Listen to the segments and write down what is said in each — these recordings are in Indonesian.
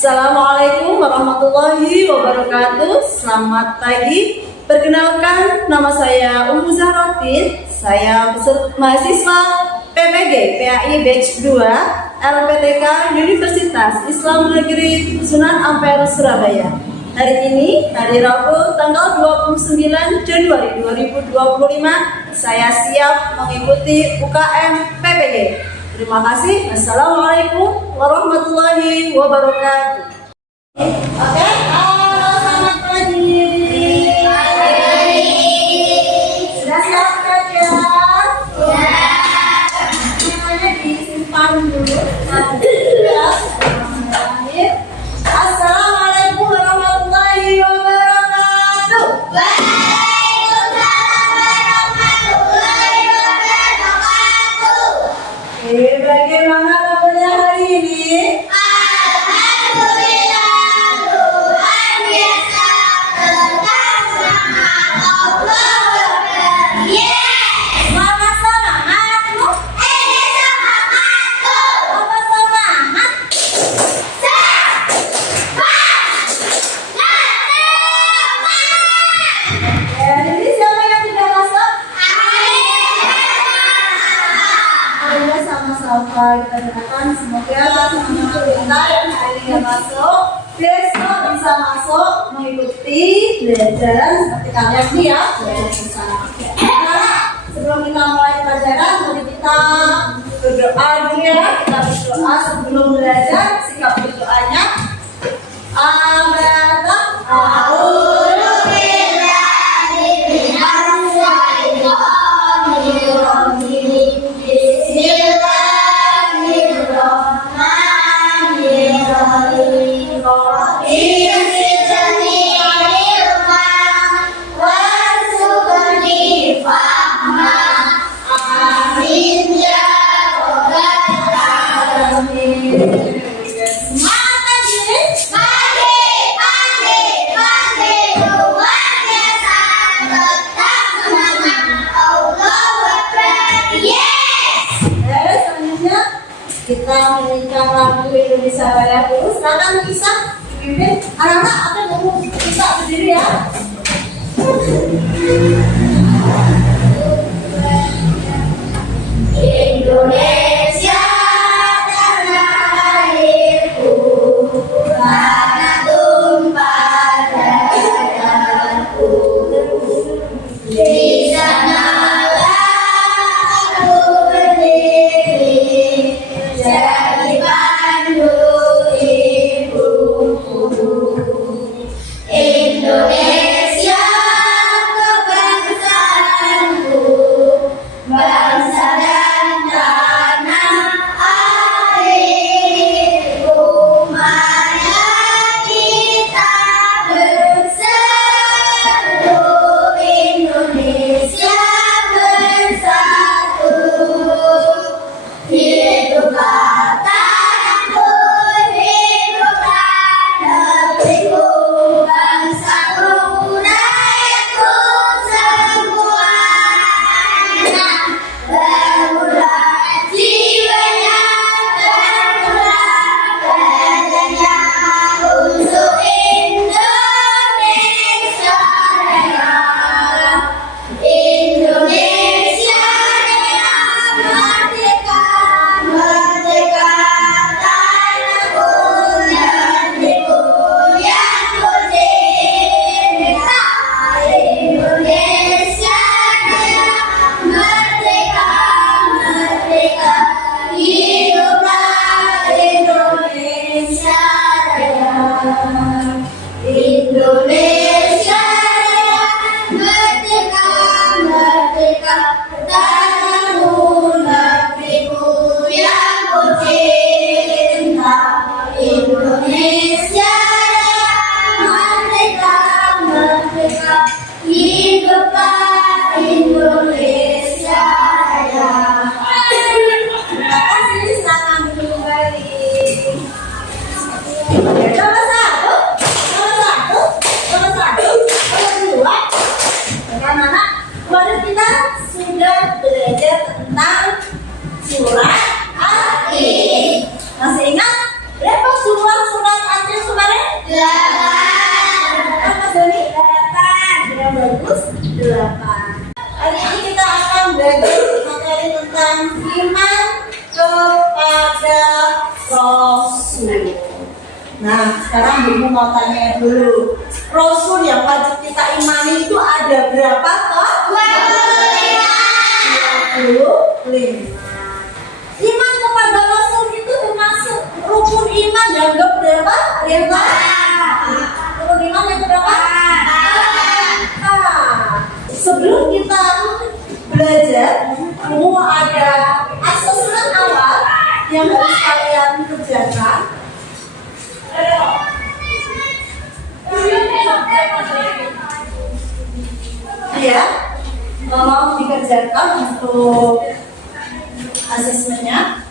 Assalamualaikum warahmatullahi wabarakatuh. Selamat pagi. Perkenalkan, nama saya Ummu Zahrotin. Saya mahasiswa PPG PAI Batch 2 LPTK Universitas Islam Negeri Sunan Ampel Surabaya. Hari ini, hari Rabu, tanggal 29 Januari 2025, saya siap mengikuti UKM PPG. Terima kasih. Assalamualaikum warahmatullahi wabarakatuh. Oke, selamat pagi. Sudah siap kerja? Semuanya disimpan dulu. Assalamualaikum warahmatullahi wabarakatuh. Bagaimana kabarnya hari ini? Alhamdulillah, luar biasa, tetap semangat, Allahu Akbar. Semangat semangatmu? Ini semangatku. Apa semangat? Ini siapa yang sudah masuk? Ayo sama-sama kita doakan semoga teman-teman kita yang hari ini masuk besok bisa masuk mengikuti belajaran seperti kalian nih ya, belajar bersama. Nah, sebelum kita mulai pelajaran, mari kita berdoa dulu ya. Kita berdoa sebelum belajar. Sikap berdoanya kita menyanyikan lagu Indonesia Raya dulu. Silakan bisa dipimpin anak-anak atau kamu bisa berdiri ya. Indonesia tanah airku, tanah tumpah darahku. Di sanalah aku berdiri, jadi pandu ibuku. Indonesia kebangsaanku, bangsa dan tanah airku. Mari kita bersatu, Indonesia bersatu. Hiduplah tanahku, hiduplah negeriku, bangsaku, rakyatku semuanya. Bangunlah jiwanya, bangunlah badannya untuk Indonesia Raya. Indonesia Raya, merdeka, merdeka, tanahku, negeriku yang ku cinta. Indonesia Raya, merdeka, merdeka, hiduplah Indonesia Raya. Indonesia Raya, merdeka, merdeka, tanahku, negeriku yang ku cinta. Indonesia Raya, merdeka, merdeka, hiduplah Indonesia Raya. Terima kasih. Silakan duduk kembali. Nomor satu, nomor satu, nomor satu, nomor dua. Bagaimana? Kemarin kita sudah belajar tentang surat Al-Alif. Masih ingat berapa surat Al-Alif tentang iman kepada Rasul. Nah, sekarang Ibu mau tanya dulu. Rasul yang wajib kita imani itu ada berapa toh? 25. Iman kepada Rasul itu termasuk rukun iman yang berapa? Rukun iman yang berapa? Sebelum kita belajar, mau ada asesmen awal yang harus kalian kerjakan. Ya, tolong dikerjakan untuk asesmennya.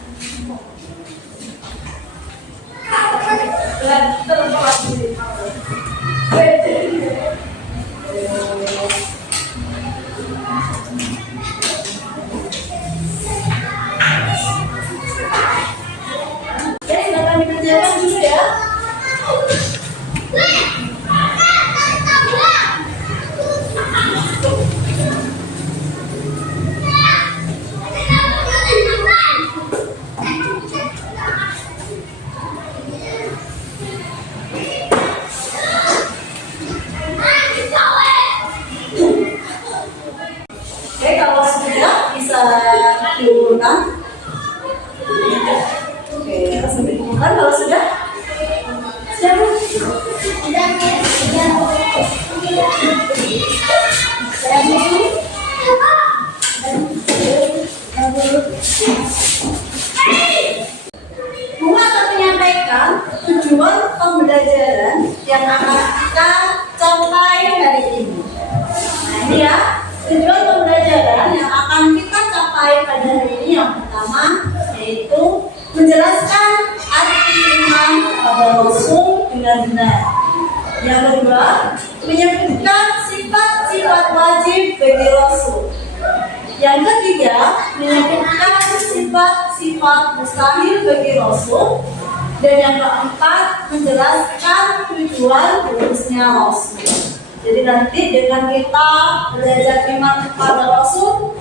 Oke, silakan dikerjakan dulu ya. Oke, kalau sudah bisa diumpulkan. Oke, langsung diumpulkan kalau sudah. Sudah, Bu? Bu akan menyampaikan tujuan pembelajaran yang akan kita capai hari ini. Nah, ini ya. Tujuan pembelajaran yang akan kita capai pada hari ini yang pertama yaitu menjelaskan arti iman kepada Rasul dengan benar. Yang kedua, menyebutkan sifat-sifat wajib bagi Rasul. Yang ketiga, menyebutkan sifat-sifat mustahil bagi Rasul. Dan yang keempat, menjelaskan tujuan tulisnya Rasul. Jadi nanti dengan kita belajar iman kepada Rasul,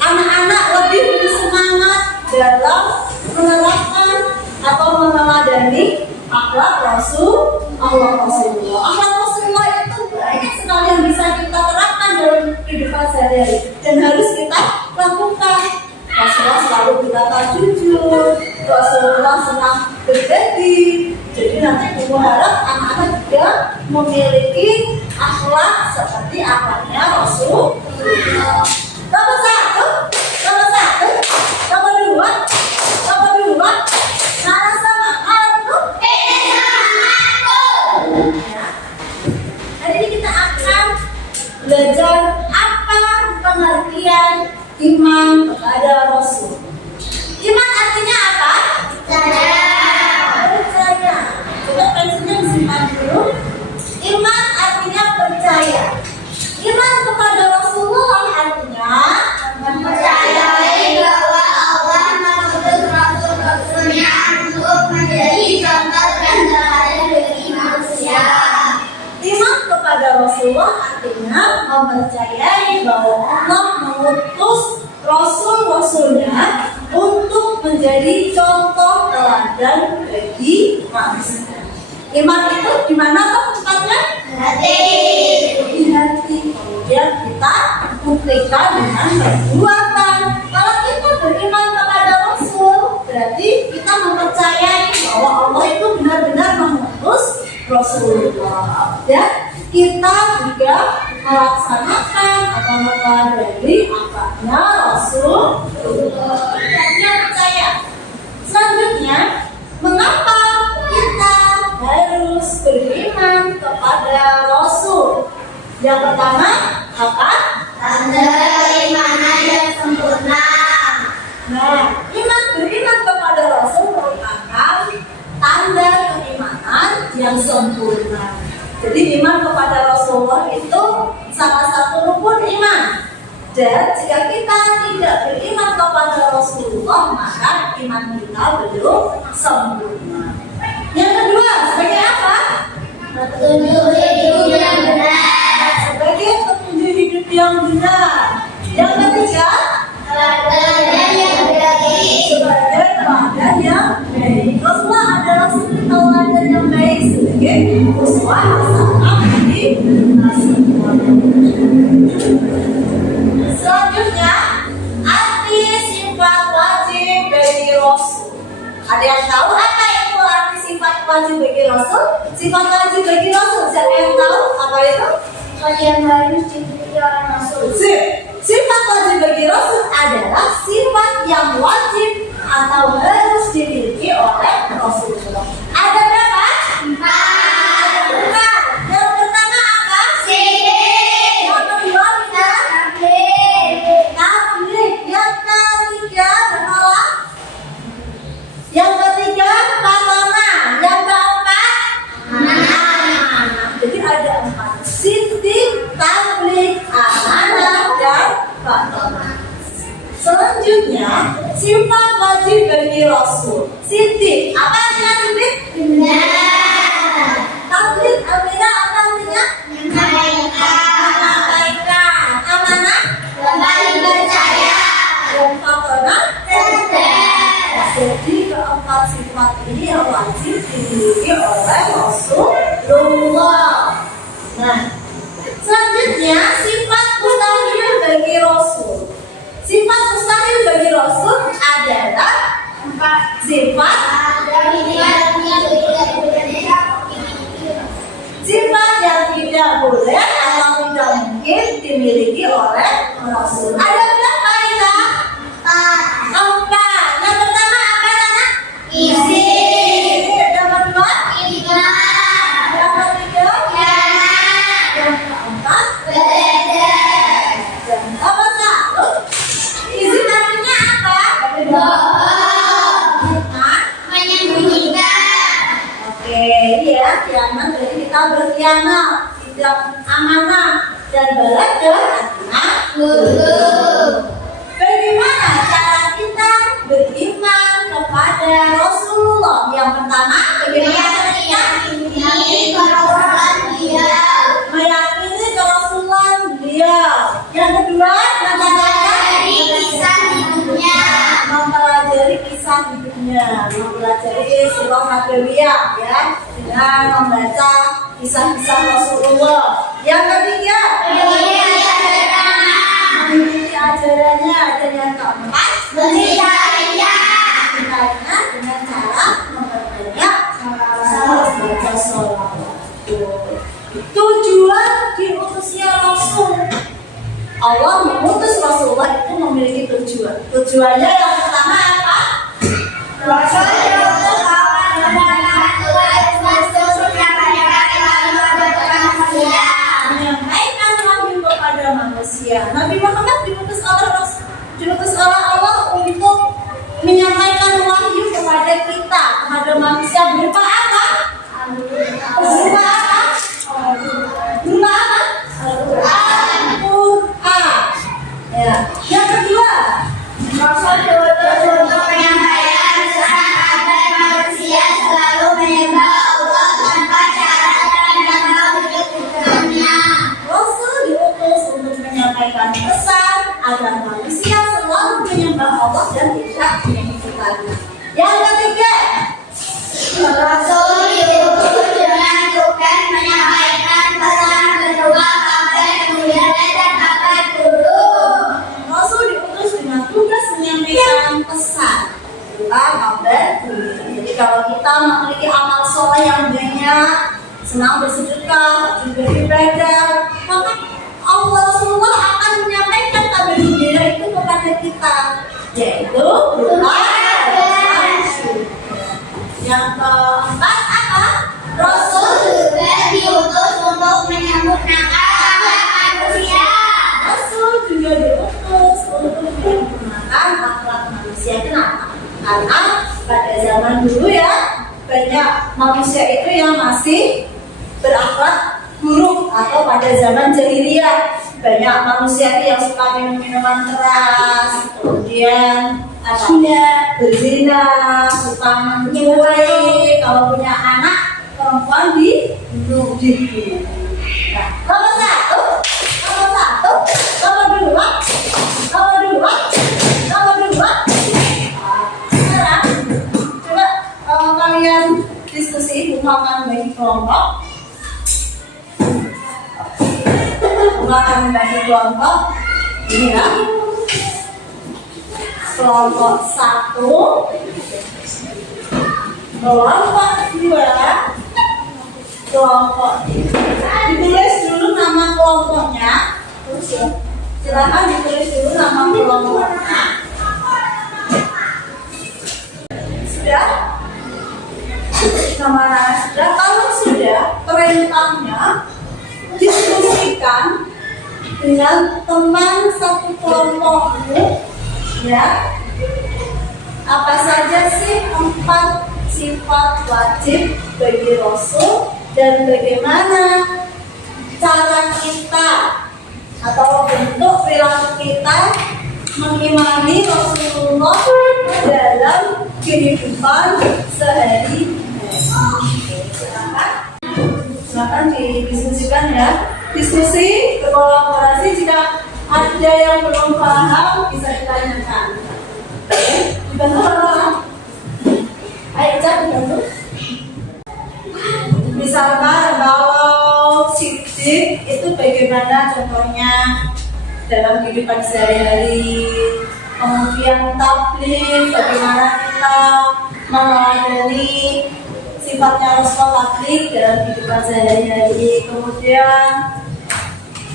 anak-anak lebih bersemangat dalam menerapkan atau meneladani akhlak Rasulullah. Akhlak Rasulullah itu banyak sekali yang bisa kita terapkan dalam kehidupan sehari-hari dan harus kita lakukan. Rasulullah selalu berkata jujur, Rasulullah senang berbagi. Jadi nanti Ibu harap anak-anak juga memiliki akhlak seperti akhlaknya Rasulullah. Nomor satu, nomor dua. Nara sama aku. Ya. Hari ini kita akan belajar apa pengertian iman kepada Rasul. Iman artinya apa? Percaya. Coba pensilnya disimpan dulu. Iman artinya percaya. Iman kepada Rasulullah artinya mempercayai bahwa Allah mengutus Rasul-Rasulnya untuk menjadi contoh dan teladan bagi manusia. iman kepada Rasulullah artinya mempercayai bahwa Allah mengutus Rasul-Rasulnya untuk menjadi contoh teladan bagi manusia. Iman itu di mana tuh tempatnya? Di hati. Kemudian kita buktikan dengan perbuatan. Kalau kita beriman kepada Rasul, berarti kita mempercayai bahwa Allah itu benar-benar mengutus Rasulullah. Dan kita juga melaksanakan atau meneladani akhlaknya Rasulullah. Artinya percaya. Selanjutnya, mengapa kita harus beriman kepada Rasul? Yang pertama, apa? Tanda keimanan yang sempurna. Nah, beriman kepada Rasul merupakan tanda keimanan yang sempurna. Jadi iman kepada Rasulullah itu salah satu rukun iman. Dan jika kita tidak beriman kepada Rasulullah, maka iman kita belum sempurna. Yang kedua, sebagai apa? Petunjuk hidup yang benar. Sebagai petunjuk hidup yang benar. Yang ketiga, Teladan teladan yang baik. Rasulullah adalah suri teladan yang baik sebagai uswah hasanah bagi kita semua. Selanjutnya, arti sifat wajib bagi Rasul. Ada yang tahu apa itu arti sifat wajib bagi Rasul? Sifat wajib bagi Rasul, siapa yang tahu apa itu? Kalian harus dimiliki oleh Rasul. Sifat wajib bagi Rasul adalah sifat yang wajib atau harus dimiliki oleh Rasulullah. Ada berapa? 4. Bukan. Yang pertama apa? Sidik. Yang kedua kita tabligh. Yang ketiga berapa? Yang ketiga fatona. Yang keempat amanah. Jadi ada 4. Sidik, tabligh, amanah, dan fatona. Selanjutnya, sifat wajib bagi Rasul. Sidik. Apa artinya sidik? Benar. Tabligh, artinya apa artinya? Menyampaikan. Amanah? Kembali percaya. Dan fatona? Cerdas. Jadi keempat sifat ini yang wajib dimiliki oleh Rasulullah. Nah, selanjutnya sifat mustahil bagi Rasul. Sifat mustahil bagi Rasul adalah sifat sifat yang tidak boleh atau tidak mungkin dimiliki oleh Rasul. Ada berapa Ida? 4. Yang pertama apa anak? Isi. Yang kedua? Iman. Yang ketiga? Kiamat. Yang keempat? Beredar. Dan apa satu? Izin artinya apa? Bohong. Hah? Menyembunyikan. Oke, ya, kiamat berarti kita berkhianat, tidak amanah, dan beredar artinya Bohong. bagaimana cara kita beriman kepada Rasulullah? Yang pertama, bagaimana caranya? Meyakini kerasulan beliau. Yang kedua, mempelajari kisah hidupnya, mempelajari surah Nabawiyah ya, dengan membaca kisah-kisah Rasulullah. Yang ketiga, mengikuti ajarannya. Dan yang keempat, mencintainya dengan cara memperbanyak baca sholawat. Tujuan diutusnya Rasul, Allah mengutus Rasulullah itu memiliki tujuan. Tujuannya yang pertama apa? Rasul diutus Allah dengan Menyampaikan wahyu kepada manusia. Nabi Muhammad diutus oleh Allah untuk menyampaikan wahyu kepada kita, kepada manusia berupa apa? Berupa apa? Berupa apa? Al-Quran. Ya. Yang kedua, Rasul diutus untuk menyampaikan pesan agar manusia selalu menyembah Allah tanpa syarat dan tanpa kebutuhannya. Rasul diutus untuk menyampaikan pesan agar manusia selalu menyembah Allah dan tidak menyekutukannya. Yang ketiga, Rasul diutus dengan tugas menyampaikan pesan berupa kabar gembira dan kabar buruk. Rasul diutus dengan tugas menyampaikan pesan berupa kabar gembira. Jadi kalau kita memiliki amal soleh yang banyak, senang bersedekah, juga beribadah, maka Allah Rasulullah akan menyampaikan kabar gembira itu kepada kita, yaitu berupa pesan surga. Yang keempat apa? Rasul juga diutus untuk menyempurnakan akhlak manusia. Rasul juga diutus untuk menyempurnakan akhlak manusia. Kenapa? Karena pada zaman dulu ya, banyak manusia itu yang masih berakhlak buruk, atau pada zaman jahiliyah banyak manusia itu yang suka minum minuman keras, kemudian berzina, suka mencuri, kalau punya anak perempuan dibunuh. Nah, nomor satu, nomor dua. Sekarang membagi kelompok. Bunga akan membagi kelompok. Ini ya. Kelompok 1, kelompok 2, kelompok 3. Ditulis dulu nama kelompoknya. Silakan ditulis dulu nama kelompoknya. Sudah? Nama sudah. Kalau sudah, perintahnya diskusikan dengan teman satu kelompokmu, ya. Apa saja sih 4 sifat wajib bagi Rasul dan bagaimana cara kita atau bentuk perilaku kita mengimani Rasulullah dalam kehidupan sehari-hari. Silakan didiskusikan ya. Diskusi, berkolaborasi. Jika ada yang belum paham bisa ditanyakan. Dibantu orang. Ayo cak dibantu. Misalkan kalau sidik itu bagaimana contohnya dalam kehidupan sehari-hari. Kemudian tabligh, bagaimana kita meladeni sifatnya Rasulullah tabligh dalam kehidupan sehari-hari. Kemudian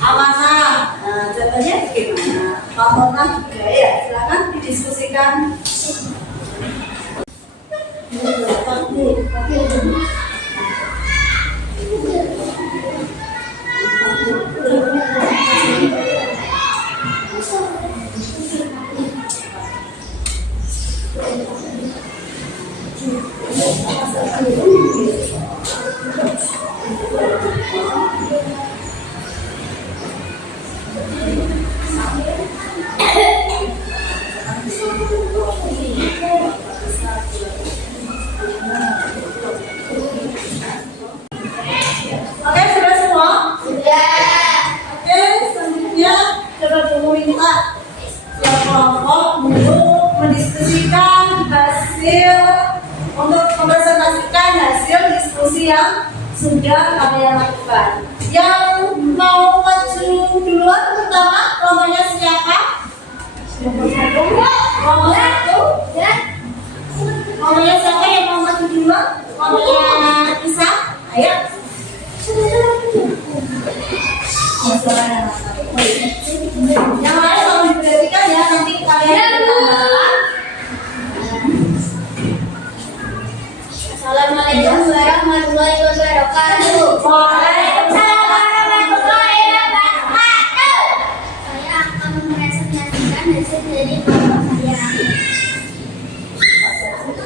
amanah, contohnya bagaimana? Amanah juga ya, silakan didiskusikan. Oke, sudah semua? Sudah. Oke, selanjutnya coba dulu minta yang kelompok untuk mendiskusikan hasil, untuk mempresentasikan hasil diskusi yang sudah kalian lakukan. Yang mau maju duluan pertama, kelompoknya siapa? Kelompok 1. Kelompoknya siapa yang mau maju duluan? Kelompoknya Isa. Ayo. Yang lain tolong diperhatikan ya, nanti kalian ditambahkan. Assalamualaikum warahmatullahi wabarakatuh. Waalaikumsalam warahmatullahi wabarakatuh. Saya akan mempresentasikan hasil dari kelompok saya.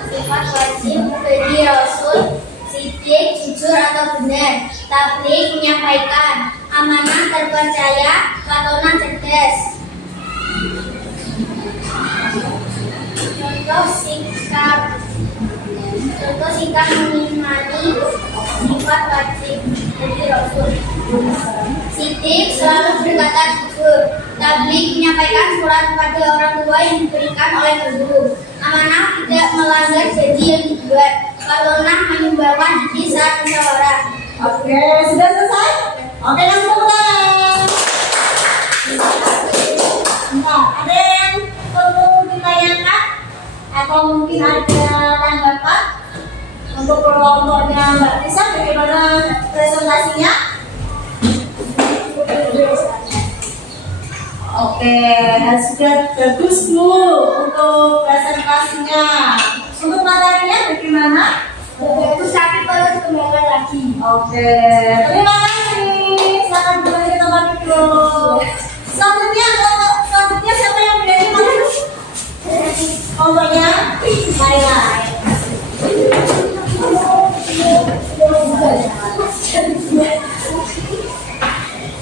Sifat wajib bagi Rasul: sidik, jujur atau benar, tabligh, menyampaikan, amanah, terpercaya, fatona, cerdas. Contoh sikap mengimani sifat wajib bagi Rasul: sidik, selalu berkata jujur, tabligh, menyampaikan surat kepada orang tua yang diberikan oleh guru, amanah, tidak melanggar janji yang dibuat, fatona, menyumbangkan diri saat musyawarah. Oke, sudah selesai? Oke, langsung mulai. Nah, ada yang perlu ditanyakan atau mungkin ada tanggapan untuk kelompoknya Mbak Tisa, bagaimana presentasinya? Oke, sudah bagus Bu untuk presentasinya. Untuk materinya bagaimana? Bagus, tapi perlu dikembangkan lagi. Oke, terima kasih. Silakan kembali ke tempat duduk. Selanjutnya siapa yang menjadi masuk? Kelompoknya saya.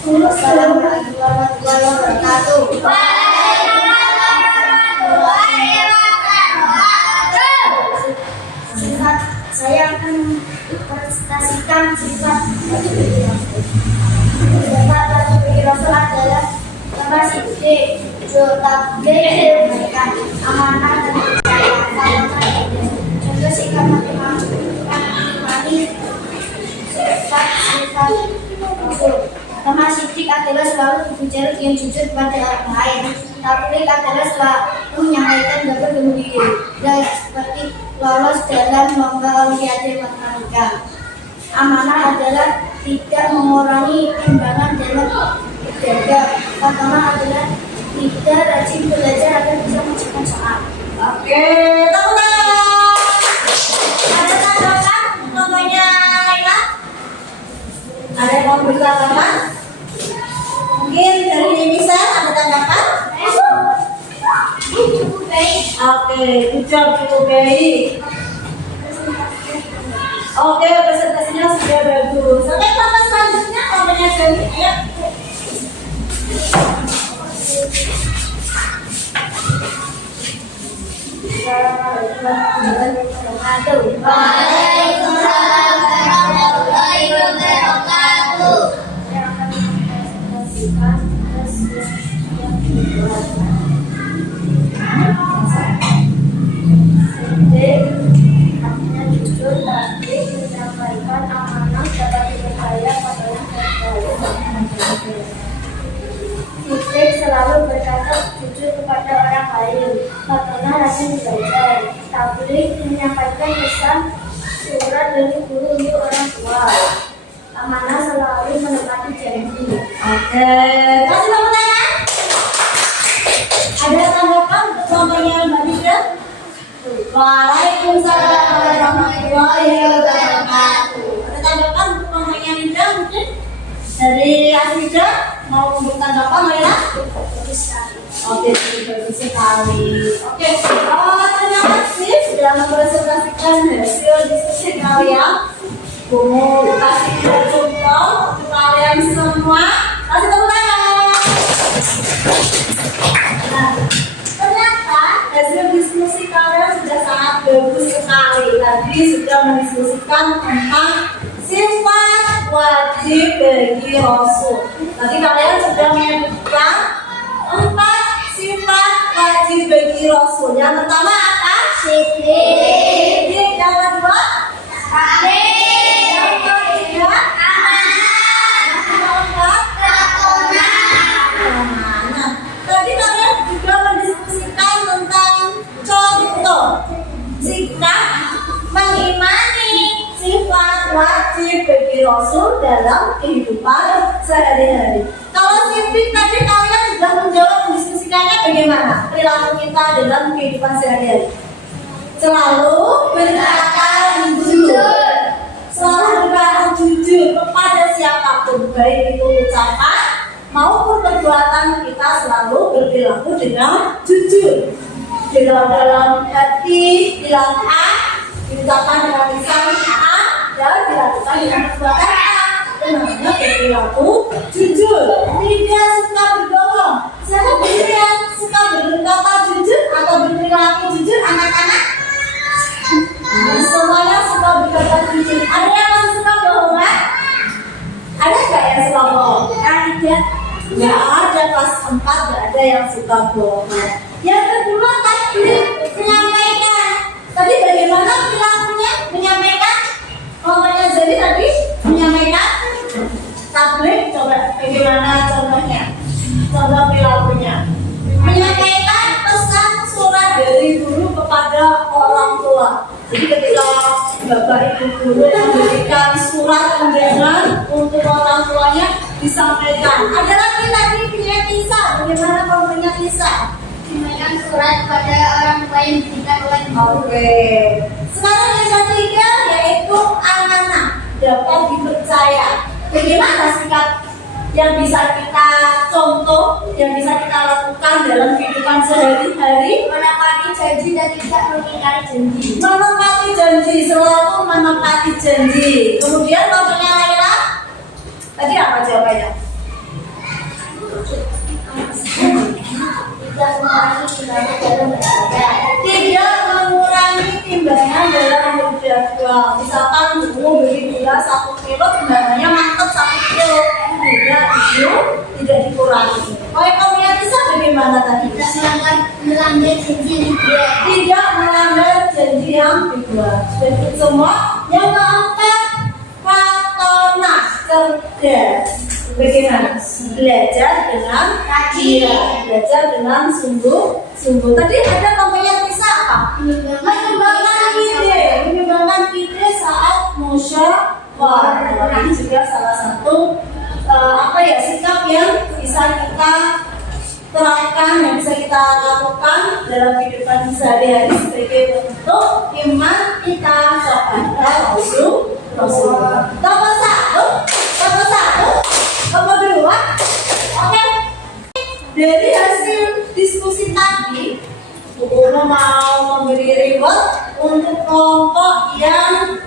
Assalamualaikum warahmatullahi wabarakatuh. Warahmatullahi wabarakatuh. Saya akan mempresentasikan sifat bagi Rasul adalah pertama sidik, jujur, tabligh, menyampaikan, amanah, dan percaya. Contoh sikap mengimani Pertama, sidik adalah selalu berbicara yang jujur pada orang lain. Tablik adalah selalu menyampaikan kabar gembira dan seperti lolos dalam lomba olimpiade matematika. Amanah adalah tidak mengurangi timbangan dalam belajar. Pertama adalah tidak rajin belajar agar bisa mengerjakan soal. Oke, tepuk tangan. Ada tanggapan contohnya Laila? Ada yang mau beri tanggapan? Mungkin dari Nisa ada tanggapan? Cukup baik. Oke, cukup baik. Oke, presentasinya sudah bagus. Sampai kelompok selanjutnya, kelompoknya Dewi. Ayo. Waalaikumsalam warahmatullahi wabarakatuh. Jujur, tapi menyampaikan amanah dapat dipercaya pada yang terbaik. Titik selalu berkata jujur kepada orang lain, karena rajin belajar. Tablik menyampaikan pesan surat dari guru untuk orang tua. Amanah selalu menepati janji. Oke, kasih tepuk tangan. Ada tanggapan untuk contohnya Mbak Nida? Waalaikumsalam warahmatullahi wabarakatuh. Ada tanggapan untuk contohnya Nida mungkin? Dari Asmida mau memberi tanggapan Laila? Oke, bagus sekali. Oke, ternyata sih sudah mempresentasikan hasil diskusi kalian. Mau kasih contoh untuk kalian semua. Kasih tepuk tangan. Nah, ternyata hasil diskusi kalian sudah sangat bagus sekali. Tadi sudah mendiskusikan tentang sifat wajib bagi Rasul. Tadi kalian sudah menyebutkan 4 sifat wajib bagi Rasul. Yang pertama apa? Sidik. Yang kedua? Tablik. Yang ketiga? Amanah. Yang keempat? Ketunaan. Nah, tadi kalian juga mendiskusikan tentang contoh jika mengimani sifat wajib bagi Rasul dalam kehidupan sehari-hari. Kalau sifat tadi kalian sudah menjawab, mendiskusikannya bagaimana perilaku kita dalam kehidupan sehari-hari? Selalu berkata jujur, selalu berkata jujur kepada siapapun, baik itu ucapan maupun perbuatan, kita selalu berperilaku dengan jujur. Dalam hati bilang A, diucapkan dengan lisan A, dan dilakukan dengan perbuatan A. Itu namanya berperilaku jujur. Tidak suka berbohong. Siapa begitu yang suka berkata jujur atau berperilaku jujur, anak-anak? Nah, semuanya suka berkata jujur. Ada yang masih suka bohongan? Ada nggak yang suka bohong? Tidak. Nggak ada, kelas 4 nggak ada yang suka bohong. Yang kedua, tablik menyampaikan. Tadi bagaimana perilakunya menyampaikan? Contohnya jadi tadi menyampaikan tablik. Coba bagaimana contohnya? Contoh perilakunya menyampaikan pesan surat dari guru kepada orang tua. Jadi ketika bapak ibu guru memberikan surat undangan untuk orang tuanya disampaikan. Ada lagi tadi punya Tisa. Bagaimana kalau punya Tisa? Menyampaikan surat pada orang tua yang diberikan oleh guru. Oke. Sekarang yang ketiga yaitu amanah, dapat dipercaya. Bagaimana sikap yang bisa kita contoh, yang bisa kita lakukan dalam kehidupan sehari-hari? Menepati janji dan tidak mengingkari janji. Menepati janji, selalu menepati janji. Kemudian contohnya Laila, tadi apa jawabannya? Tidak mengurangi timbangan dalam beribadah. Tidak mengurangi timbangan dalam berdagang. Misalkan guru beli gula 1 kilo, timbangannya mantap 1 kilo. Tidak dikurangi. Kalau yang bisa bagaimana tadi? Tidak melanggar janji yang dibuat. Tidak melanggar janji yang dibuat. Sudah semua. Yang keempat, Fatona. cerdas. Bagaimana? Belajar dengan rajin, belajar dengan sungguh-sungguh. Tadi ada kelompoknya Tisa apa? Menyumbangkan ide saat musyawarah. Ini juga salah satu sikap yang bisa kita terapkan, yang bisa kita lakukan dalam kehidupan sehari-hari sebagai bentuk iman kita kepada Rasulullah. Nomor satu, nomor dua, oke. Dari hasil diskusi tadi, Buku mau memberi reward untuk kelompok yang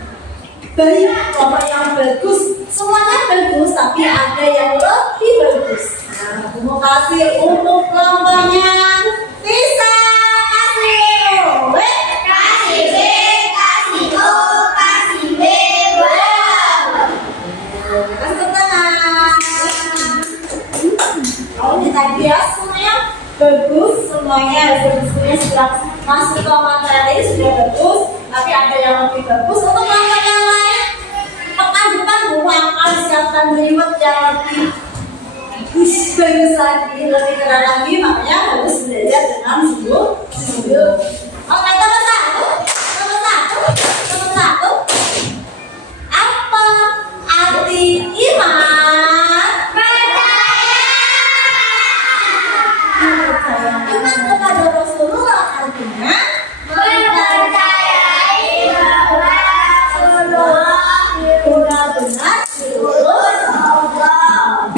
baik, kelompok yang bagus. Semuanya bagus, tapi ada yang lebih bagus. Nah, aku mau kasih untuk kelompoknya Tisa, kasih O, Kasih B, kasih O, kasih B, wow. kasih tepuk tangan. Kalau kita bias semuanya bagus, semuanya hasil diskusinya sudah masuk ke materi, sudah bagus, tapi ada yang lebih bagus. Untuk kelompok yang lain, pekan depan Bu akan siapkan reward yang lebih bagus lagi, lebih keren lagi, makanya harus belajar dengan sungguh-sungguh. Oke, nomor satu. Apa arti iman? Iman kepada Rasulullah artinya Mempercayai bahwa Rasulullah benar-benar diutus Allah.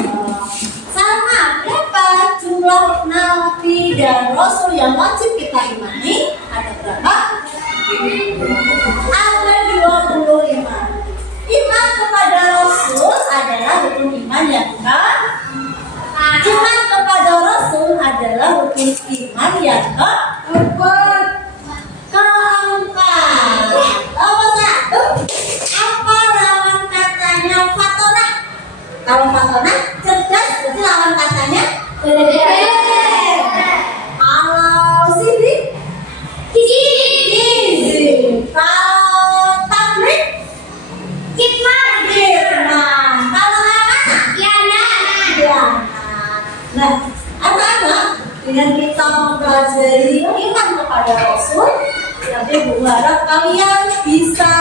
Sama berapa jumlah nabi dan rasul yang wajib kita imani? Ada berapa? Ada 25. Iman kepada Rasul adalah rukun iman yang keempat. Iman kepada Rasul adalah rukun iman yang keempat. Nomor satu, apa lawan katanya Fatona? Kalau Fatona cerdas, berarti lawan katanya kalau Sidik, gizi. Kalau tablik, Firman. Kalau amanah, ya. Nah, anak-anak, dengan kita mempelajari iman kepada Rasul, jadi berharap kalian bisa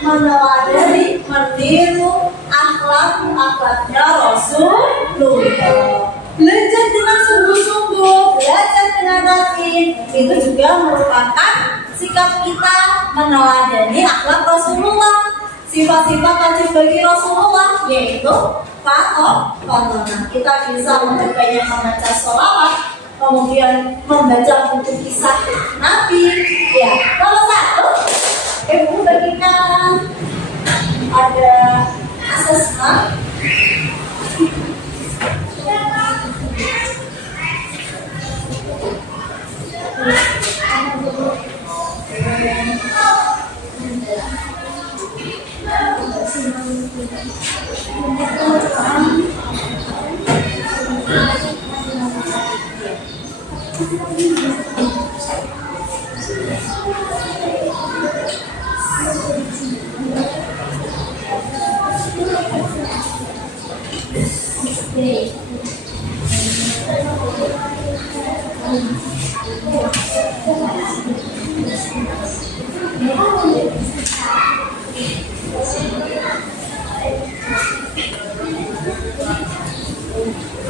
meneladani, meniru akhlaknya Rasulullah. Belajar dengan sungguh-sungguh, belajar dengan rajin, itu juga merupakan sikap kita meneladani akhlak Rasulullah. Sifat-sifat wajib bagi Rasulullah yaitu Fatona. Kita bisa banyak membaca sholawat, kemudian membaca buku kisah Nabi. Ya, nomor satu, Ibu bagikan ada asesmen.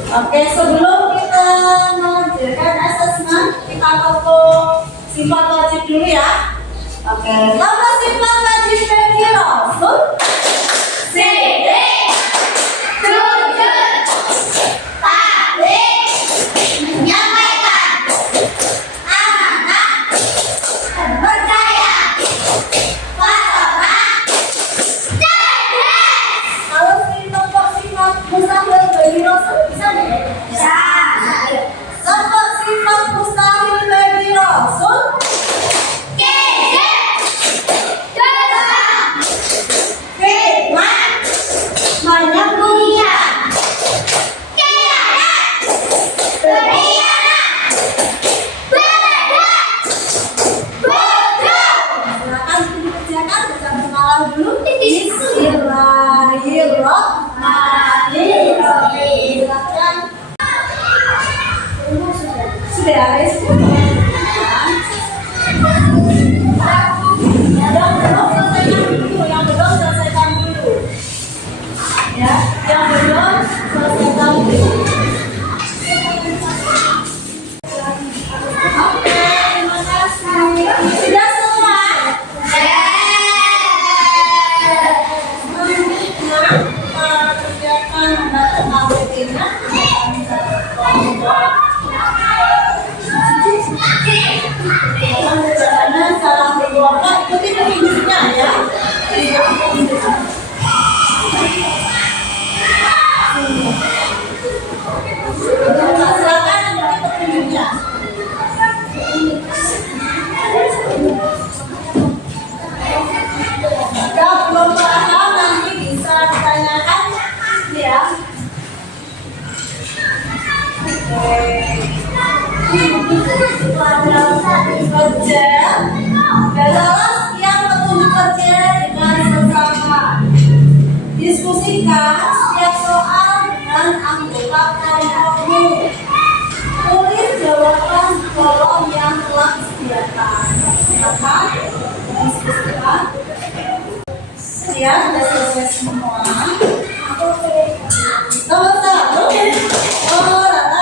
Oke, sebelum kita mengerjakan asesmen, kita foto sifat wajib dulu ya. Oke, nama sifat wajib bagi Rasul. Sidik, jujur, tablik, menyampaikan, amanah, percaya, Fatona, cerdas. Kalau sifat mustahil bagi Rasul bisa nggak? Bisa. Sifat mustahil bagi Rasul. Gizi, dosa, Yang belum selesaikan dulu. Ya, yang belum selesaikan dulu. Oke, terima kasih. Sudah semua? Kerjakan ABT-nya. Perjalanan salah berkelompok, ikuti petunjuknya ya. Silakan ikuti petunjuknya. Jika belum paham nanti bisa ditanyakan ya. Kerja adalah setiap petunjuk kerja dengan sesama. Diskusikan setiap soal dengan anggota kelompokmu. Tulis jawaban kolom yang telah disediakan. Silakan diskusikan. Ya, sudah selesai semua. Nomor 1. Oh, lala.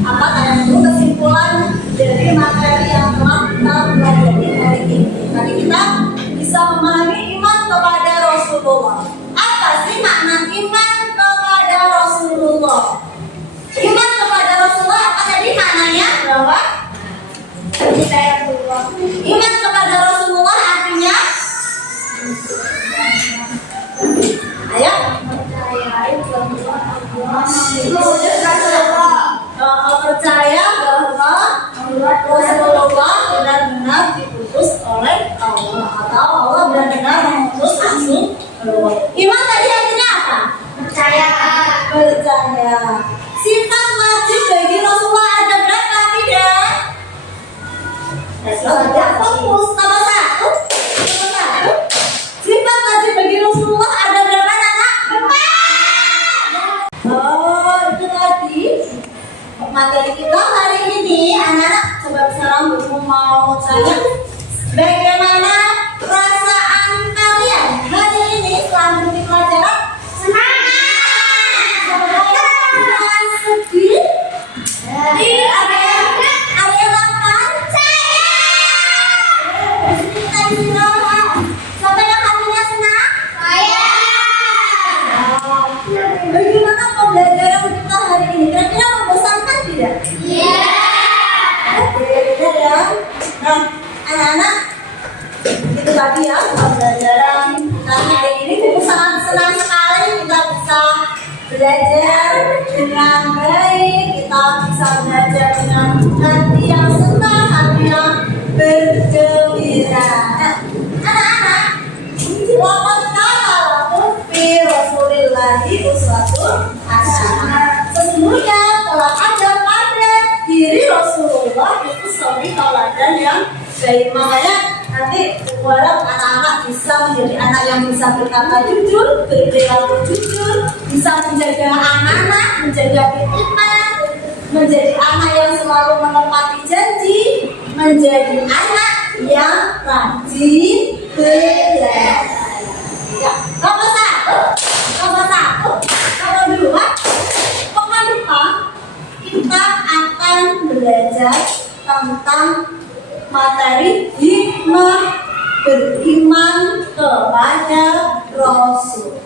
Apa kalian dulu kesimpulan dari materi yang telah kita pelajari hari ini? Tadi kita bisa memahami iman kepada Rasulullah. Apa sih makna iman kepada Rasulullah? Iman kepada Rasulullah apa tadi maknanya? Bahwa iman kepada Rasulullah artinya ayo percaya bahwa Rasulullah benar-benar diutus oleh Allah atau Allah benar-benar mengutus Rasulullah. Iman tadi artinya apa? Percaya. Percaya. Sifat wajib bagi Rasulullah ada berapa? Tidak. Sudah fokus. Nomor 1. Sifat wajib bagi Rasulullah ada berapa, anak? 4. Oh, itu tadi materi kita hari ini. Anak-anak coba sekarang mau tanya bagaimana perasaan kalian hari ini setelah mengikuti pelajaran? Semangat. Sedih? Ada yang lapar? Siapa yang hatinya senang? Bagaimana pembelajaran kita hari ini? Kira-kira membosankan tidak? Iya. Oke, ya. Nah, anak-anak, itu tadi ya pembelajaran kita hari ini. Kita sangat senang sekali kita bisa belajar dengan baik. Kita bisa belajar dengan hati yang senang, hati yang bergembira. Anak-anak, waqad kana lakum fi Rasulillahi uswatun hasanah. Sesungguhnya telah ada pada diri Rasulullah itu suri tauladan yang baik. Makanya nanti berharap anak-anak bisa menjadi anak yang bisa berkata jujur, berperilaku jujur, bisa menjaga amanah, menjaga iman, menjadi anak yang selalu menepati janji, menjadi anak yang rajin belajar. Ya, nomor 1, nomor 2, pekan depan kita akan belajar tentang materi hikmah beriman kepada Rasul.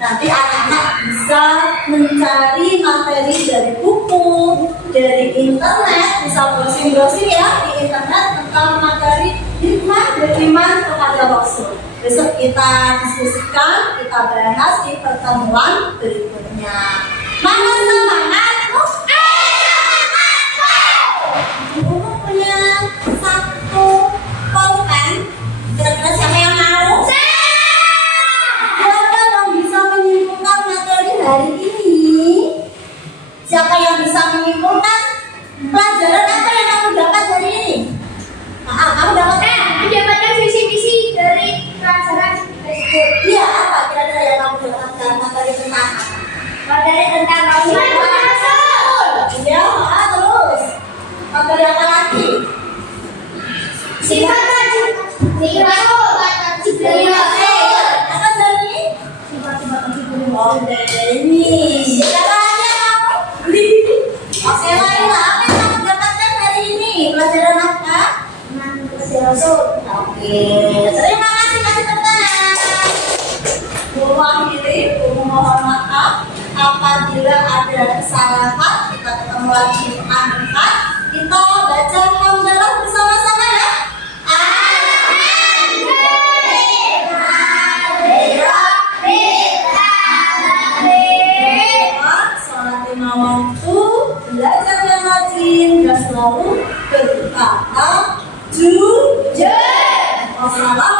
Nanti anak-anak bisa mencari materi dari buku, dari internet, bisa browsing-browsing ya di internet tentang materi hikmah beriman kepada Rasul. Besok kita diskusikan, kita bahas di pertemuan berikutnya. Mana semangatmu? Ibu punya satu pulpen. Kira-kira siapa yang mau? Siapa yang bisa menyimpulkan materi hari ini? Siapa yang bisa menyimpulkan Sifat Apa Zani? Oke, ini. Siapa aja kamu? Oke, Laila, apa yang kamu dapatkan hari ini? Pelajaran apa? Oke, terima kasih, kasih tepuk tangan. Mohon maaf apabila ada kesalahan. Kita ketemu lagi di An-4. Kita baca hamdalah bersama-sama ya. Sholat lima waktu, belajar yang rajin, dan selalu berkata jujur. Wassalamualaikum